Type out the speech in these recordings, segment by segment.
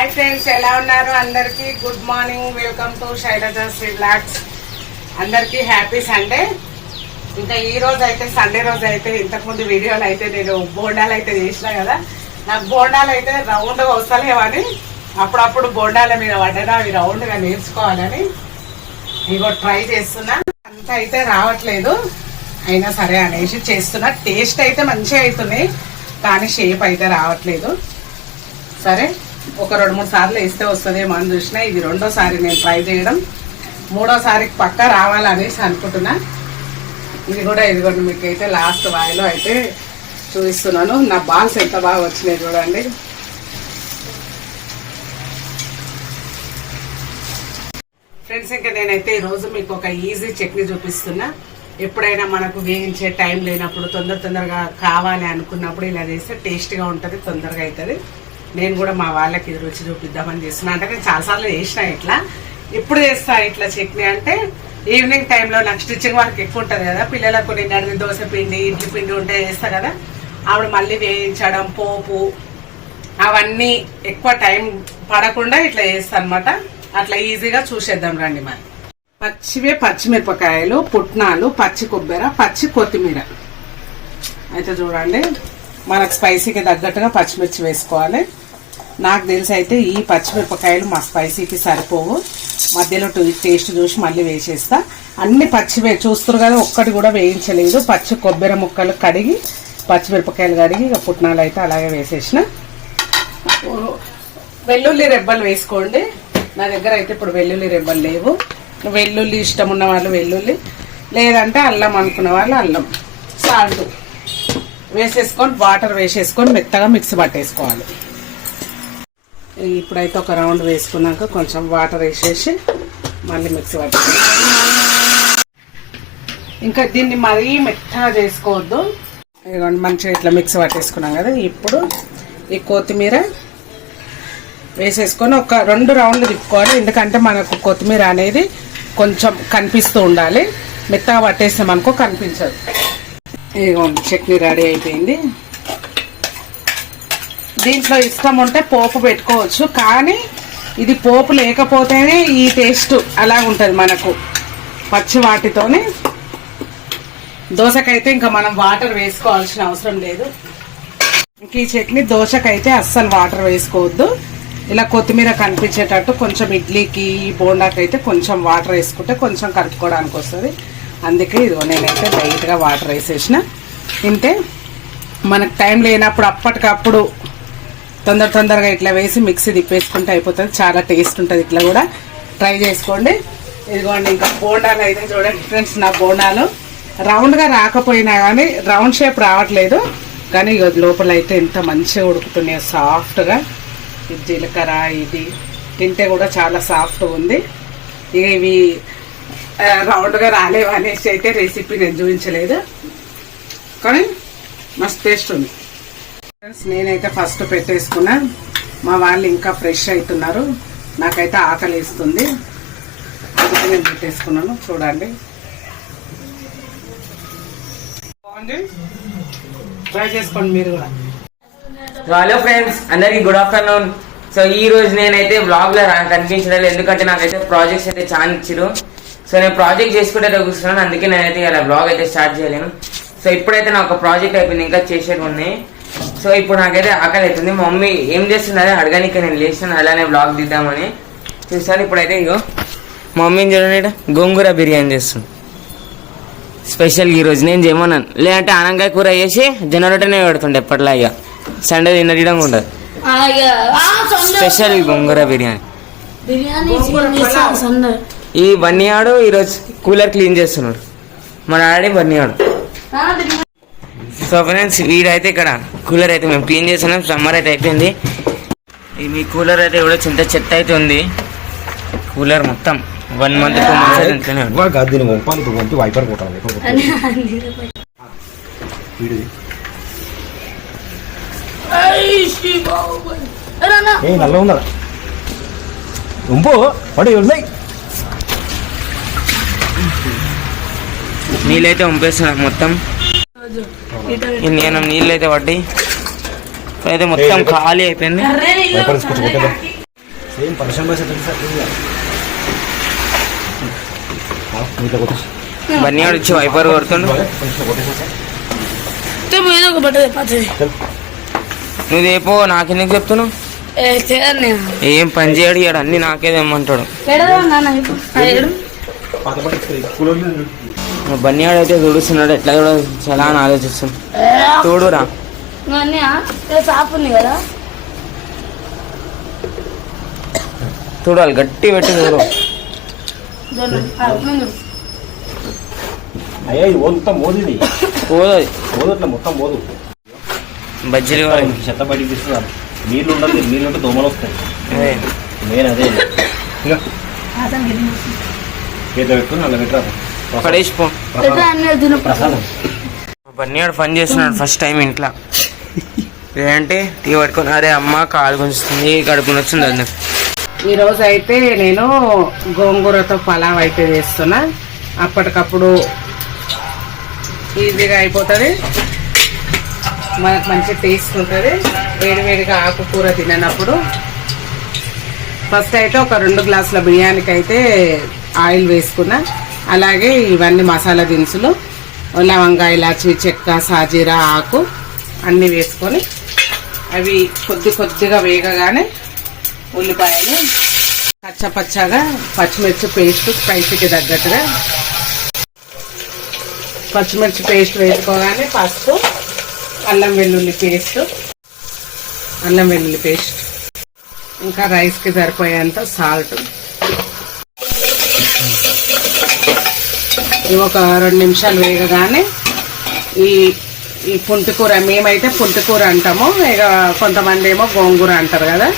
Hi friends ఎలా ఉన్నారు? అందరికీ good morning welcome to Shailaja శ్రీలాక్స్ అందరికీ హ్యాపీ సండే ఇంకా ఈ రోజు అయితే సండే రోజు అయితే ఇంతకుముందు వీడియోలు అయితే నేను బోండాలు అయితే చేసిన కదా. నాకు బోండాలు అయితే రౌండ్గా వస్తలేవని అప్పుడప్పుడు బోండాల మీద పడ్డా అవి రౌండ్గా నేర్చుకోవాలని ఇగో ట్రై చేస్తున్నా. అంత అయితే రావట్లేదు. అయినా సరే అనేసి చేస్తున్నా. టేస్ట్ అయితే మంచిగా అవుతున్నాయి కానీ షేప్ అయితే రావట్లేదు. సరే? ఒక రెండు మూడు సార్లు వేస్తే వస్తుందేమో అని చూసినా ఇది రెండోసారి నేను ట్రై చేయడం. మూడోసారి పక్క రావాలనేసి అనుకుంటున్నా. ఇది కూడా ఇదిగోండి మీకు అయితే లాస్ట్ వాయిలో అయితే చూపిస్తున్నాను. నా బాల్స్ ఎంత బాగా వచ్చినాయి చూడండి. ఫ్రెండ్స్ ఇంకా నేనైతే ఈరోజు మీకు ఒక ఈజీ చట్నీ చూపిస్తున్నా. ఎప్పుడైనా మనకు వేయించే టైం లేనప్పుడు తొందర తొందరగా కావాలి అనుకున్నప్పుడు ఇలా చేస్తే టేస్ట్గా ఉంటుంది తొందరగా అవుతుంది నేను కూడా మా వాళ్ళకి ఇది రుచి చూపిద్దామని చేసిన అంటే నేను చాలాసార్లు చేసిన ఇట్లా. ఇప్పుడు చేస్తా ఇట్లా చట్నీ అంటే ఈవినింగ్ టైంలో నాకు స్టిచ్చింగ్ వర్క్ ఎక్కువ ఉంటుంది కదా. పిల్లలకు నిన్నటి దోశ పిండి ఇడ్లీ పిండి ఉంటే చేస్తా కదా. ఆవిడ మళ్ళీ వేయించడం పోపు అవన్నీ ఎక్కువ టైం పడకుండా ఇట్లా చేస్తా అనమాట అట్లా ఈజీగా చూసేద్దాం రండి మరి. పచ్చివే పచ్చిమిరపకాయలు పుట్నాలు పచ్చి కొబ్బరి పచ్చి కొత్తిమీర. అయితే చూడండి మనకు స్పైసీకి తగ్గట్టుగా పచ్చిమిర్చి వేసుకోవాలి. నాకు తెలిసి అయితే ఈ పచ్చిమిరపకాయలు మా స్పైసీకి సరిపోవు. మధ్యలో టేస్ట్ చూసి మళ్ళీ వేసేస్తా. అన్ని పచ్చివే చూస్తారు కదా ఒక్కటి కూడా వేయించలేదు. పచ్చి కొబ్బరి ముక్కలు కడిగి పచ్చిమిరపకాయలు కడిగి ఇక పుట్నాలు అయితే అలాగే వేసేసిన. వెల్లుల్లి రెబ్బలు వేసుకోండి. నా దగ్గర అయితే ఇప్పుడు వెల్లుల్లి రెబ్బలు లేవు. వెల్లుల్లి ఇష్టం ఉన్న వాళ్ళు వెల్లుల్లి లేదంటే అల్లం అనుకున్న వాళ్ళు అల్లం. సాల్ట్ వేసేసుకొని వాటర్ వేసేసుకొని మెత్తగా మిక్సీ పట్టేసుకోవాలి. ఇప్పుడైతే ఒక రౌండ్ వేసుకున్నాక కొంచెం వాటర్ వేసేసి మళ్ళీ మిక్సీ పట్టేసుకోవాలి ఇంకా దీన్ని మరీ మెత్తగా చేసుకోవద్దు. ఇదిగోండి మంచిగా ఇట్లా మిక్సీ పట్టేసుకున్నాం కదా. ఇప్పుడు ఈ కొత్తిమీర వేసేసుకొని ఒక రెండు రౌండ్లు తిప్పుకోవాలి. ఎందుకంటే మనకు కొత్తిమీర అనేది కొంచెం కనిపిస్తూ ఉండాలి. మెత్తగా పట్టేస్తే మనకు కనిపించదు. ఇదిగోండి చట్నీ రెడీ అయిపోయింది. దీంట్లో ఇష్టం ఉంటే పోపు పెట్టుకోవచ్చు కానీ ఇది పోపు లేకపోతేనే ఈ టేస్ట్ అలా ఉంటుంది మనకు. పచ్చి వాటితోనే. దోశకైతే ఇంకా మనం వాటర్ వేసుకోవాల్సిన అవసరం లేదు. ఇంక ఈ చట్నీ దోశకైతే అస్సలు వాటర్ వేసుకోవద్దు. ఇలా కొత్తిమీర కనిపించేటట్టు కొంచెం ఇడ్లీకి ఈ బోండాకైతే కొంచెం వాటర్ వేసుకుంటే కొంచెం కలుపుకోవడానికి వస్తుంది. అందుకే ఇదిగో నేనైతే లైట్గా వాటర్ వేసేసిన. ఇంతే మనకు టైం లేనప్పుడు అప్పటికప్పుడు తొందర తొందరగా ఇట్లా వేసి మిక్సీ తిప్పేసుకుంటే అయిపోతుంది. చాలా టేస్ట్ ఉంటుంది ఇట్లా కూడా. ట్రై చేసుకోండి. ఇదిగోండి ఇంకా బోండాలు అయితే చూడండి ఫ్రెండ్స్ నా బోండాలు. రౌండ్గా రాకపోయినా కానీ రౌండ్ షేప్ రావట్లేదు. కానీ లోపల అయితే ఎంత మంచిగా ఉడుకుతున్నాయో సాఫ్ట్గా ఇది జీలకర్ర ఇది తింటే కూడా చాలా సాఫ్ట్ ఉంది. ఇక ఇవి రౌండ్గా రాలేవు అనేసి అయితే రెసిపీ నేను చూపించలేదు. కానీ మస్తు టేస్ట్ ఉంది. నేనైతే ఫస్ట్ పెట్టేసుకున్నా. మా వాళ్ళు ఇంకా ఫ్రెష్ అవుతున్నారు. నాకైతే ఆకలి వేస్తుంది. అందుకే నేను పెట్టేసుకున్నాను. చూడండి. బాగుంది. ట్రై చేసుకోండి మీరు కూడా. హలో ఫ్రెండ్స్ అందరికి గుడ్ ఆఫ్టర్నూన్ సో ఈ రోజు నేనైతే బ్లాగ్లో కనిపించలేదు. ఎందుకంటే నాకైతే ప్రాజెక్ట్స్ అయితే చాలా ఇచ్చారు సో నేను ప్రాజెక్ట్ చేసుకుంటే కూర్చున్నాను. అందుకే నేనైతే ఇలా బ్లాగ్ అయితే స్టార్ట్ చేయలేను. సో ఇప్పుడైతే నాకు ఒక ప్రాజెక్ట్ అయిపోయింది. ఇంకా చేసేవి ఉన్నాయి. సో ఇప్పుడు నాకైతే ఆకలి అవుతుంది మా మమ్మీ ఏం చేస్తున్నది అడగడానికి నేను లేచాను అలానే వ్లాగ్ దిద్దామని చూసాను ఇప్పుడైతే ఇగో మా మమ్మీని చూడండి గోంగూర బిర్యానీ చేస్తుంది. స్పెషల్ ఈ రోజు నేను చేయమన్నాను. లేదంటే ఆనంకాయ కూర చేసి జనరేటర్నే పెడుతుండే ఎప్పట్లా ఇక సండే తినడం ఉండదు. స్పెషల్ గోంగూర బిర్యానీ. ఈ బన్నీయాడు ఈరోజు కూలర్ క్లీన్ చేస్తున్నాడు. మా డాడీ బన్నీయాడు. సో ఫ్రెండ్స్ వీడైతే ఇక్కడ కూలర్ అయితే మేము క్లీన్ చేస్తున్నాం. సమ్మర్ అయితే అయిపోయింది. ఈ మీ కూలర్ అయితే కూడా చింత చెత్త అయితే ఉంది. కూలర్ మొత్తం వన్ మంత్ టూ మంత్స్ అయితే ఇంట్లోనే ఉంది. వైపర్ ఏ నల్ల ఉందా ఉంపు పడి ఉన్నాయి. నీళ్ళైతే పంపేస్తున్నాం మొత్తం. నేను నీళ్ళు అయితే పట్టి అయితే మొత్తం ఖాళీ అయిపోయింది. బన్నీ వాడు వచ్చి వైపర్ కొడుతుండు. నువ్వు రేపో నాకెందుకు చెప్తున్నావు? ఏం పని చేయడు అన్ని నాకే తెమ్మంటాడు. వాడు అయితే చూడుస్తున్నాడు ఎట్లా చూడ చాలా అని ఆలోచిస్తుంది చూడురా షాప్ ఉంది కదా? చూడాలి గట్టి పెట్టి చూడు బజ్జీలు చెత్త బయటికి తీసుకురా నీళ్ళు ఉండదు నీళ్ళు ఉంటే దోమలు వస్తాయి. మెయిన్ అదే. పెట్టుకుని అలా పెట్టరా పడేసిపో ప్రసాదం. మా బన్నీ వాడు పని చేస్తున్నాడు ఫస్ట్ టైం ఇంట్లో. లేదంటే టీ పట్టుకొని అరే అమ్మ కాలు గుంజుతుంది కడుపు నొచ్చింది అది నాకు ఈ రోజు అయితే నేను గోంగూరతో పలావ్ అయితే చేస్తున్నా. అప్పటికప్పుడు ఈజీగా అయిపోతుంది. మనకు మంచి టేస్ట్ ఉంటుంది. వేడివేడిగా ఆకుకూర తిననప్పుడు. ఫస్ట్ అయితే ఒక రెండు గ్లాసుల బిర్యానీకి అయితే ఆయిల్ వేసుకున్నా. అలాగే ఇవన్నీ మసాలా దినుసులు లవంగా ఇలాచి చెక్క సాజీరా ఆకు అన్నీ వేసుకొని అవి కొద్ది కొద్దిగా వేగగానే ఉల్లిపాయలు పచ్చపచ్చగా పచ్చిమిర్చి పేస్ట్ స్పైసీకి తగ్గట్టుగా పచ్చిమిర్చి పేస్ట్ వేసుకోగానే పసుపు అల్లం వెల్లుల్లి పేస్ట్ అల్లం వెల్లుల్లి పేస్ట్. ఇంకా రైస్కి సరిపోయేంత సాల్ట్. ఇవి ఒక రెండు నిమిషాలు వేగగానే ఈ ఈ పుంటికూర మేమైతే పుంటికూర అంటాము. ఇక కొంతమంది ఏమో గోంగూర అంటారు కదా.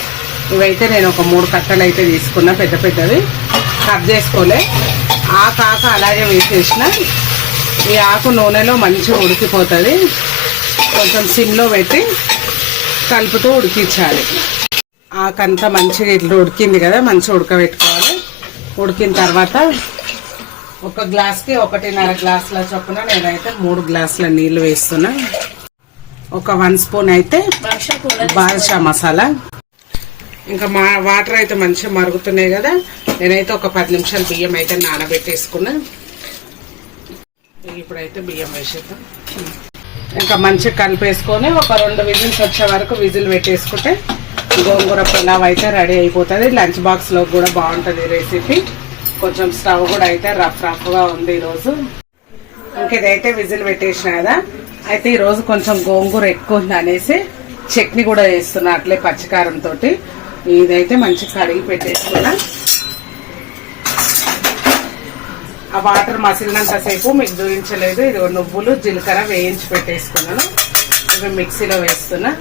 ఇవైతే నేను ఒక మూడు కట్టలు అయితే తీసుకున్నా పెద్ద పెద్దవి. కట్ చేసుకోలే. ఆ కాక అలాగే వేసేసిన. ఈ ఆకు నూనెలో మంచిగా ఉడికిపోతుంది. కొంచెం సిమ్లో పెట్టి కలుపుతూ ఉడికించాలి. ఆకంతా మంచిగా ఇట్లా ఉడికింది కదా మంచిగా ఉడకబెట్టుకోవాలి. ఉడికిన తర్వాత ఒక గ్లాస్కి ఒకటిన్నర గ్లాసుల చొప్పున నేనైతే మూడు గ్లాసుల నీళ్ళు వేస్తున్నా. ఒక వన్ స్పూన్ అయితే బాదుషా మసాలా. ఇంకా మా వాటర్ అయితే మంచిగా మరుగుతున్నాయి కదా. నేనైతే ఒక పది నిమిషాలు బియ్యం అయితే నానబెట్టేసుకున్నా. ఇప్పుడైతే బియ్యం వేసేద్దాం. ఇంకా మంచిగా కలిపేసుకొని ఒక రెండు విజిల్స్ వచ్చే వరకు విజిల్ పెట్టేసుకుంటే గోంగూర పులావ్ అయితే రెడీ అయిపోతుంది. లంచ్ బాక్స్లో కూడా బాగుంటుంది రెసిపీ. కొంచెం స్టవ్ కూడా అయితే రఫ్ రఫ్గా ఉంది ఈరోజు. ఇంక ఇదైతే విజిల్ పెట్టేసిన కదా. అయితే ఈరోజు కొంచెం గోంగూర ఎక్కువ ఉంది అనేసి చట్నీ కూడా వేస్తున్నా అట్లే పచ్చికారం తోటి. ఇదైతే మంచి కడిగి పెట్టేసుకున్నా. ఆ వాటర్ మసిలినంతసేపు మీకు దూరించలేదు ఇది నువ్వులు జీలకర్ర వేయించి పెట్టేసుకున్నాను. ఇవి మిక్సీలో వేస్తున్నా.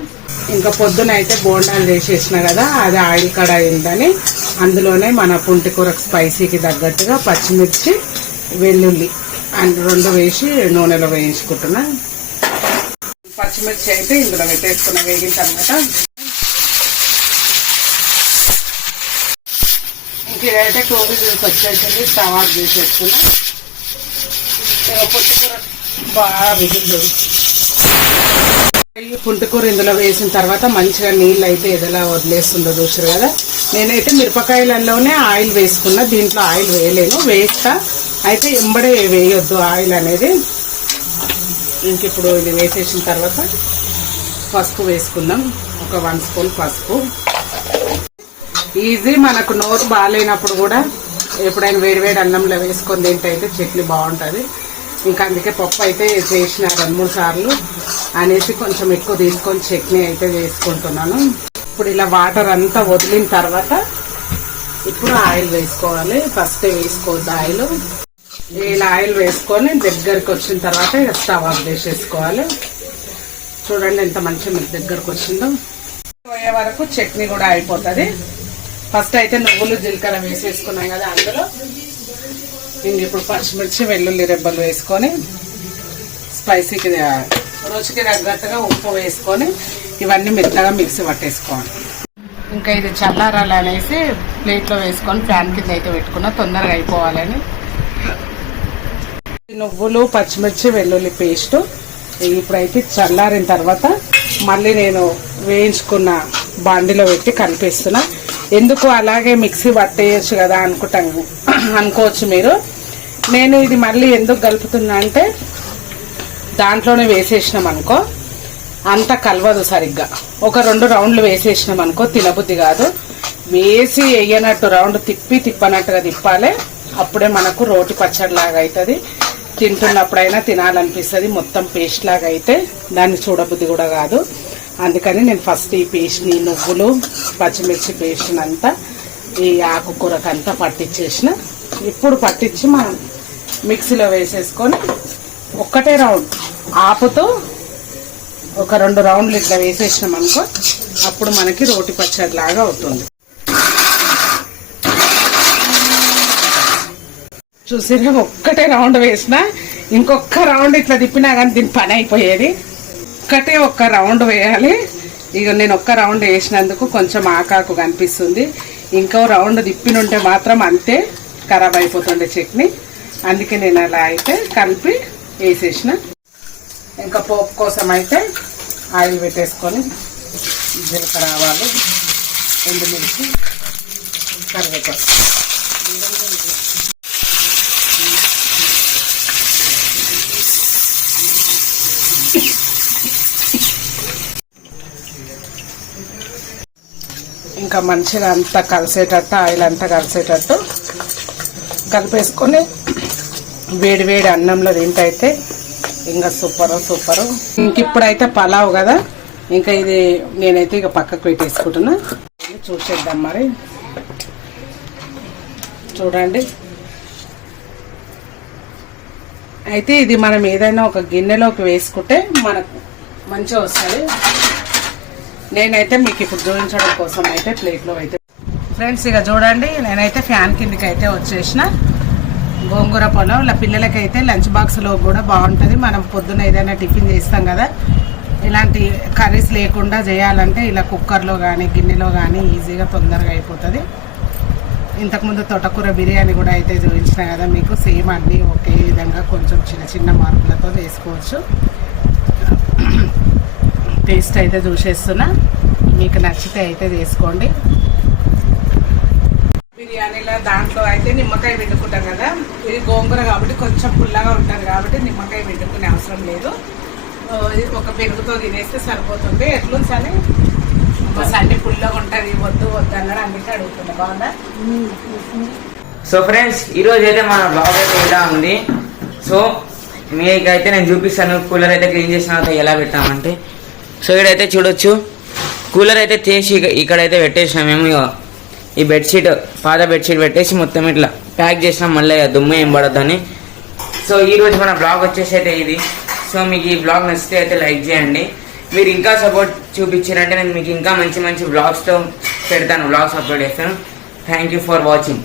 ఇంకా పొద్దున అయితే బోండాలు చేసేసిన కదా అది ఆయిల్ కడాయి ఉందని అందులోనే మన పుంటికూరకు స్పైసీకి తగ్గట్టుగా పచ్చిమిర్చి వెల్లుల్లి అండ్ రెండు వేసి నూనెలో వేయించుకుంటున్నా. పచ్చిమిర్చి అయితే ఇందులో పెట్టేసుకున్న వేగిన తర్వాత ఇంక ఇదైతే టూ విజిల్స్ వచ్చేసింది స్టవ్ ఆఫ్ చేసేసుకున్నా పుంటికూర బాగా విజిల్ పుంటికూర ఇందులో వేసిన తర్వాత మంచిగా నీళ్ళు అయితే ఎదలా వదిలేస్తుందో చూసారు కదా? నేనైతే మిరపకాయలలోనే ఆయిల్ వేసుకున్నా దీంట్లో ఆయిల్ వేయలేను వేస్తా. అయితే ఎంబడే వేయొద్దు ఆయిల్ అనేది. ఇంక ఇప్పుడు ఇది వేసేసిన తర్వాత పసుపు వేసుకుందాం. ఒక వన్ స్పూన్ పసుపు. ఈజీ మనకు నోరు బాగాలేనప్పుడు కూడా ఎప్పుడైనా వేడివేడి అన్నంలో వేసుకొని తింటే చట్నీ బాగుంటుంది. ఇంకా అందుకే పప్పు అయితే చేసిన రెండు మూడు సార్లు అనేసి కొంచెం ఎక్కువ తీసుకొని చట్నీ అయితే వేసుకుంటున్నాను. ఇప్పుడు ఇలా వాటర్ అంతా వదిలిన తర్వాత ఇప్పుడు ఆయిల్ వేసుకోవాలి. ఫస్ట్ వేసుకోవద్దు ఆయిల్. ఇలా ఆయిల్ వేసుకొని దగ్గరికి వచ్చిన తర్వాత స్టవ్ ఆఫ్ చేసేసుకోవాలి. చూడండి ఎంత మంచిగా మీకు దగ్గరకు వచ్చిందో. పోయే వరకు చట్నీ కూడా అయిపోతుంది. ఫస్ట్ అయితే నువ్వులు జీలకర్ర వేసేసుకున్నాం కదా అందులో. నేను ఇప్పుడు పచ్చిమిర్చి వెల్లుల్లి రెబ్బలు వేసుకొని స్పైసీకి రుచికి తగ్గట్టుగా ఉప్పు వేసుకొని ఇవన్నీ మెత్తగా మిక్సీ పట్టేసుకోవాలి. ఇంకా ఇది చల్లారాలి అనేసి ప్లేట్లో వేసుకొని ఫ్యాన్ కింద అయితే పెట్టుకున్నా తొందరగా అయిపోవాలని. నువ్వులు పచ్చిమిర్చి వెల్లుల్లి పేస్ట్ ఇప్పుడైతే చల్లారిన తర్వాత మళ్ళీ నేను వేయించుకున్న బాండిలో పెట్టి కలిపేస్తున్నా. ఎందుకు అలాగే మిక్సీ పట్టేయచ్చు కదా అనుకుంటాం అనుకోవచ్చు మీరు. నేను ఇది మళ్ళీ ఎందుకు కలుపుతున్నా అంటే దాంట్లోనే వేసేసినాం అనుకో. అంత కలవదు సరిగ్గా. ఒక రెండు రౌండ్లు వేసేసినాం అనుకో తినబుద్ధి కాదు. వేసి వేయనట్టు రౌండ్ తిప్పి తిప్పనట్టుగా తిప్పాలి. అప్పుడే మనకు రోటి పచ్చడి లాగా అవుతుంది తింటున్నప్పుడైనా తినాలనిపిస్తుంది. మొత్తం పేస్ట్ లాగా అయితే దాన్ని చూడబుద్ధి కూడా కాదు. అందుకని నేను ఫస్ట్ ఈ పేస్ట్ని నువ్వులు పచ్చిమిర్చి పేస్ట్నంతా ఈ ఆకుకూరకంతా పట్టించేసిన ఇప్పుడు పట్టించి మనం మిక్సీలో వేసేసుకొని ఒక్కటే రౌండ్ ఆపుతూ ఒక రెండు రౌండ్లు ఇట్లా వేసేసినాం అనుకో అప్పుడు మనకి రోటి పచ్చడి లాగా అవుతుంది. చూసినా ఒక్కటే రౌండ్ వేసిన ఇంకొక రౌండ్ ఇట్లా తిప్పినా కానీ దీని పని అయిపోయేది. ఒక్కటే ఒక్క రౌండ్ వేయాలి. ఇక నేను ఒక్క రౌండ్ వేసినందుకు కొంచెం ఆకాకు కనిపిస్తుంది. ఇంకో రౌండ్ తిప్పినుంటే మాత్రం అంతే ఖరాబ్ అయిపోతుండే చట్నీ. అందుకే నేను అలా అయితే కలిపి వేసేసిన. ఇంకా పోపు కోసం అయితే ఆయిల్ పెట్టేసుకొని జీలకర్ర ఆవాలు ఎండుమిర్చి కరివేపాకు. ఇంకా మంచిగా అంతా కలిసేటట్టు ఆయిల్ అంతా కలిసేటట్టు కలిపేసుకొని వేడి వేడి అన్నంలో తింటైతే ఇంకా సూపర్ సూపర్. ఇంక ఇప్పుడైతే పలావ్ కదా. ఇంకా ఇది నేనైతే ఇక పక్కకు పెట్టేసుకుంటున్నా. చూసేద్దాం మరి. చూడండి. అయితే ఇది మనం ఏదైనా ఒక గిన్నెలోకి వేసుకుంటే మనకు మంచిగా వస్తుంది. నేనైతే మీకు ఇప్పుడు చూపించడం కోసం అయితే ప్లేట్లో అయితే ఫ్రెండ్స్ ఇక చూడండి. నేనైతే ఫ్యాన్ కిందకి అయితే వచ్చేసిన. గోంగూర పొలం ఇలా పిల్లలకైతే లంచ్ బాక్స్లో కూడా బాగుంటుంది. మనం పొద్దున ఏదైనా టిఫిన్ చేస్తాం కదా. ఇలాంటి కర్రీస్ లేకుండా చేయాలంటే ఇలా కుక్కర్లో కానీ గిన్నెలో కానీ ఈజీగా తొందరగా అయిపోతుంది. ఇంతకుముందు తోటకూర బిర్యానీ కూడా అయితే చూపించిన కదా మీకు. సేమ్ అన్నీ ఒకే విధంగా కొంచెం చిన్న చిన్న మార్పులతో చేసుకోవచ్చు. టేస్ట్ అయితే చూసేస్తున్నా. మీకు నచ్చితే అయితే చేసుకోండి. బిర్యానీలో దాంట్లో అయితే నిమ్మకాయ పెట్టుకుంటాం కదా. ఇది గోంగూర కాబట్టి కొంచెం పుల్లగా ఉంటుంది కాబట్టి నిమ్మకాయ పెట్టుకునే అవసరం లేదు. ఒక పెరుగుతో తినేస్తే సరిపోతుంది. ఎట్లుంది సని సన్ని పుల్లగా ఉంటుంది వద్దు వద్దు అన్నారు. అందుకే అడుగుతున్నా. బాగుందా? సో ఫ్రెండ్స్ ఈ రోజు అయితే మన బ్లాగ్ అయితే ఇలా ఉంది. సో మీకైతే నేను చూపిస్తాను కూలర్ అయితే క్లీన్ చేసిన తర్వాత ఎలా పెట్టామంటే. సో ఇక్కడైతే చూడొచ్చు. కూలర్ అయితే తీసి ఇక- ఇక్కడైతే పెట్టేసినాం మేము ఇగో. ఈ బెడ్షీట్ పాత బెడ్షీట్ పెట్టేసి మొత్తం ఇట్లా ప్యాక్ చేసినాం మళ్ళీ ఇక దుమ్ము ఏం పడద్దని. సో ఈరోజు మన బ్లాగ్ వచ్చేసి అయితే ఇది. సో మీకు ఈ బ్లాగ్ నచ్చితే అయితే లైక్ చేయండి. మీరు ఇంకా సపోర్ట్ చూపించారంటే నేను మీకు ఇంకా మంచి మంచి బ్లాగ్స్తో పెడతాను. బ్లాగ్స్ అప్లోడ్ చేస్తాను. Thank you for watching